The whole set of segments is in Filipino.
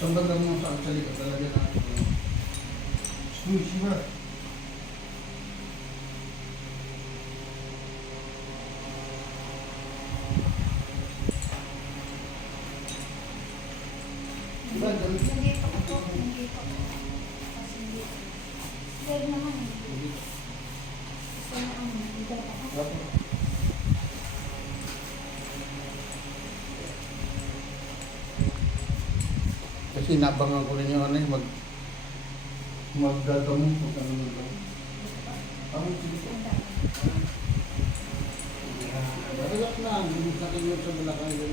Saan ba mo sa likod talaga na? Uy, siya. Diba, ganun? Hindi pa ako. Hindi pa ako. Kasi hindi. Hindi naman. Gusto na ang hindi ako. Kasi nabangan ko rin yung ano yung magdadamong kung ano nito. Ang sito. Relax na, hindi sa akin yun sa balakang yun.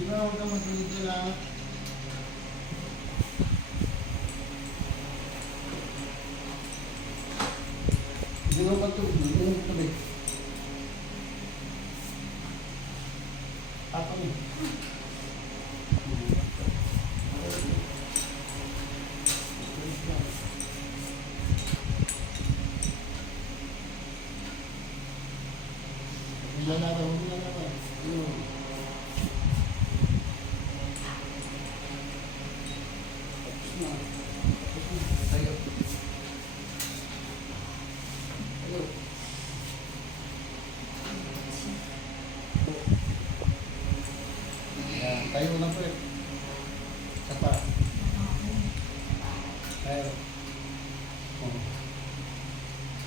Sino ako na magdito lang? Hindi mo ba ito? Hindi mo ito ba? Tapang eh. Hindi na daw, hindi na daw. Tapos na. Tayo. Tayo. Ayan, tayo na po eh. Isa pa. Tayo.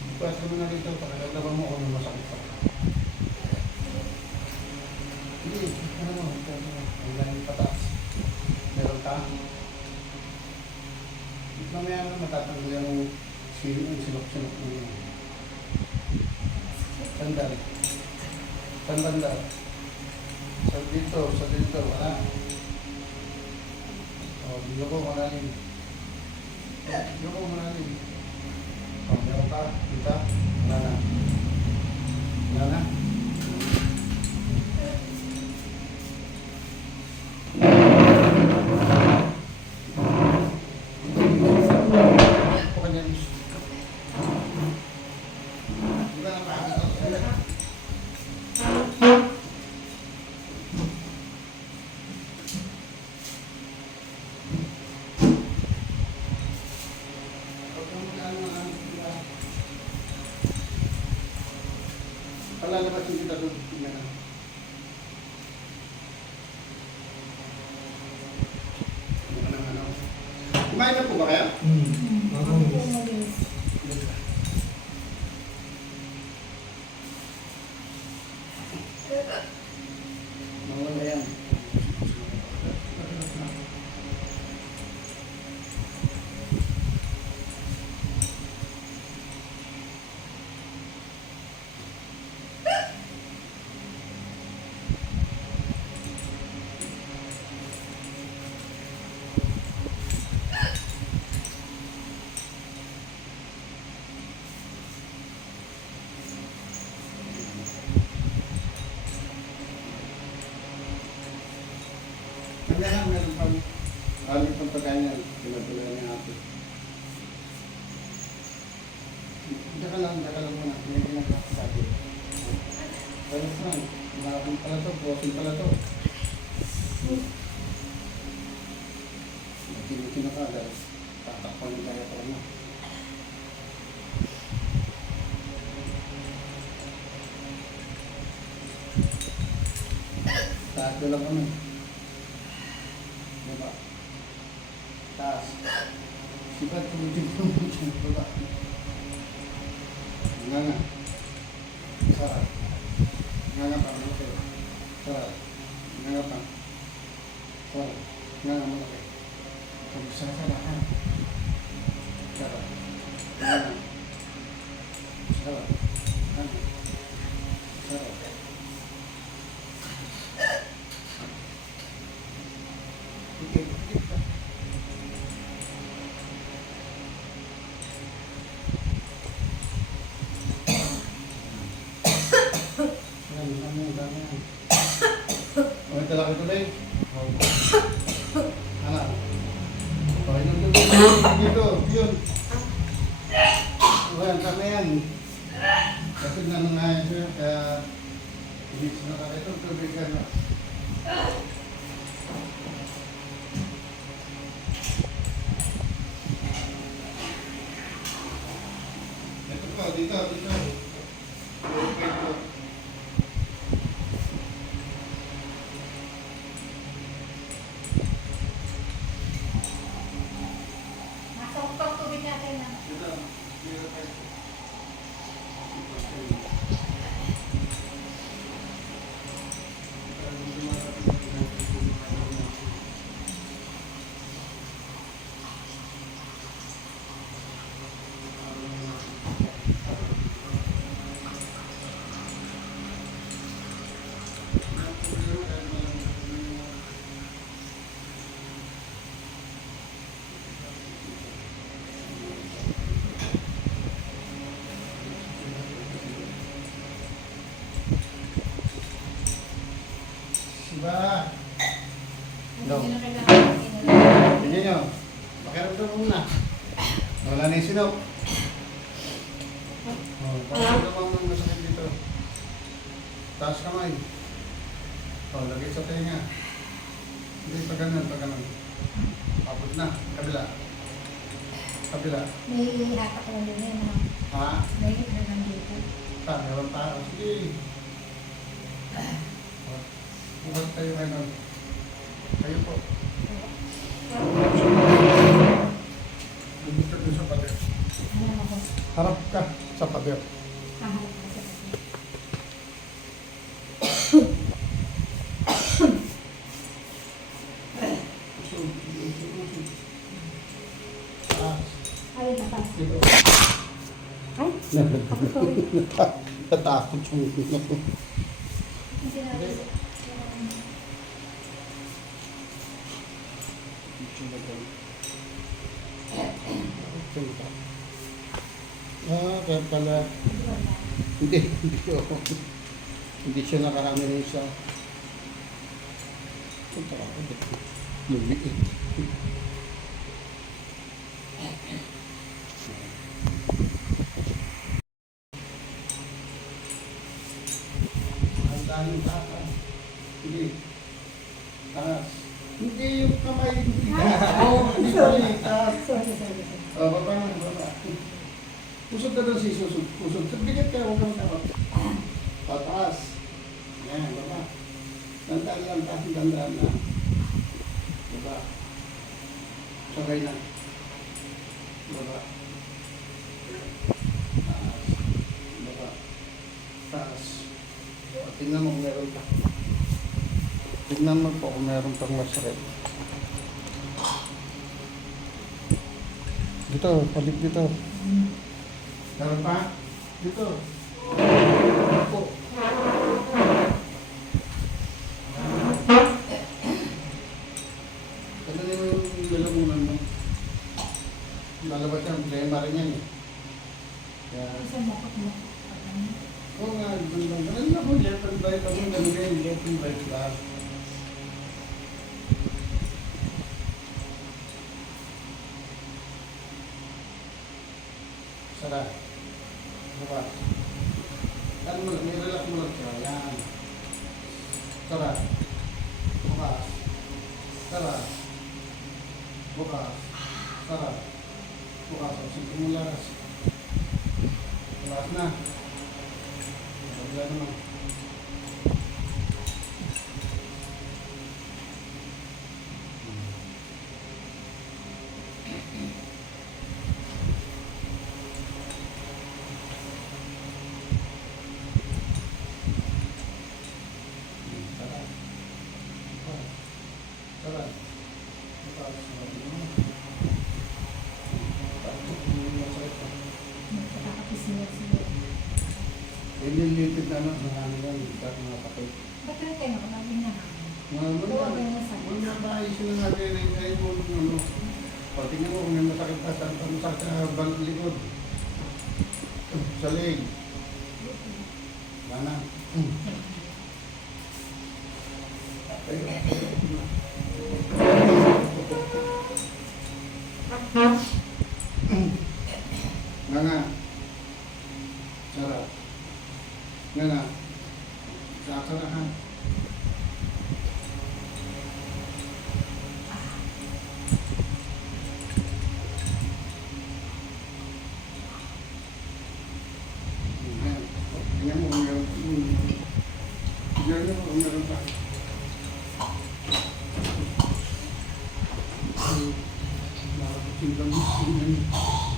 Ipasa mo na dito, pakagalaban mo kung masakit pa. Hindi, ano mo, ang galing pataas. Meron ka. Mamaya na matatanggal yung sinok-sinok mo yun. Sandal. Sandal. Sa dito, wala. O, dito ko malalim. Dito ko malalim. O, meron ka, kita, wala na. Wala na. Palalabas yung kita doon. Tingnan na. Kumain na po ba kaya? Mawala yan. Kaya meron pang alit pang pagkain yan. Pinagpula niya ate. Daka lang muna. Hindi ginagasabi. Kaya saan? Marapin pala to. Broken pala to. Kinikin ka dahil tatakpan yung kaya pala mo. Taas ko lang kami. Diba? Taas. Sibat tumutin ko mo dyan. Diba? Nga. Sarap. Nga pa. Malaki. Sarap. Nga pa. Sarap. Nga malaki. Sarap. Sarap. Sarap. Sarap. Sarap. Okay. Dala ko tuloy. Anak. Okay, nung dito. Yun. Ayan, kami yan. Kasi nanangayan siya, kaya hindi siya nakakita. Tubig ka na. Ito pa, dito. Dito. Nasa ukang tubig natin na. Dito. Dito tayo. Siba. No. Hindi na kailangan pinala. Tingnan nyo. Pakiramdam mo muna. Wala na yung sinok. Oh, pakiramdam mo muna masakit dito. Taas kamay. Oh, lagay sa tenga. Hindi, pag ganun. Tapos na. Kabila. May hatak lang din yan. Ano? Ha? May hit na lang dito. Meron pa. Sige. Bukas tayo ngayon. Kayo po. Bumita doon sa pader. Ano naman ako? Harap ka sa pader. Kaharap ka sa akin. Ay, tapas. Dito. Ay, ako sorry. Natakot yung Hindi na. Kaya pala. Hindi ko. Hindi siya nakarami rin sa... Punta ako dito. Lumiit. Ang daming baka. Hindi. Taas. Hindi yung kamay. Hindi pala taas. Sorry. Baba. Pusod ka doon si susod. Pusod. Bigat ka, huwag kang takot. Pataas. Yan, baba. Dandaan na. Baba. Sabay na. Baba. Taas. Baba. Taas. Tingnan mo kung meron pa. Tingnan mo po kung meron pang masakit. Dito, balik dito. Meron pa? Dito. Po. Ganun yung lalamunan mo. Lalabas yan, problema rin yan eh. Kaya, Isa mo ako mo. oo nga, ganun na po, left and right, ganun yan, left and right lahat. Sara. Bukas. Ano mo lang, may relax mo lang siya. Yan. Sara. Bukas. Sara. Bukas. Sara. Bukas. Sige mo lakas. Bukas na. Wala naman. Nililipid na marami yan, hindi ka makapit. Ba't rin kayo nakalagin na? Wala ba ayos na natin na yung kayo mo, ano, patingin mo kung may masakit pa, saan pa masakit sa likod, sa leg. Wala na. Nga nga. Sarap. Nga nga. Kakara ha. Ayan. Tingnan mo kung meron. Tingnan mo kung meron pa. Tingnan mo.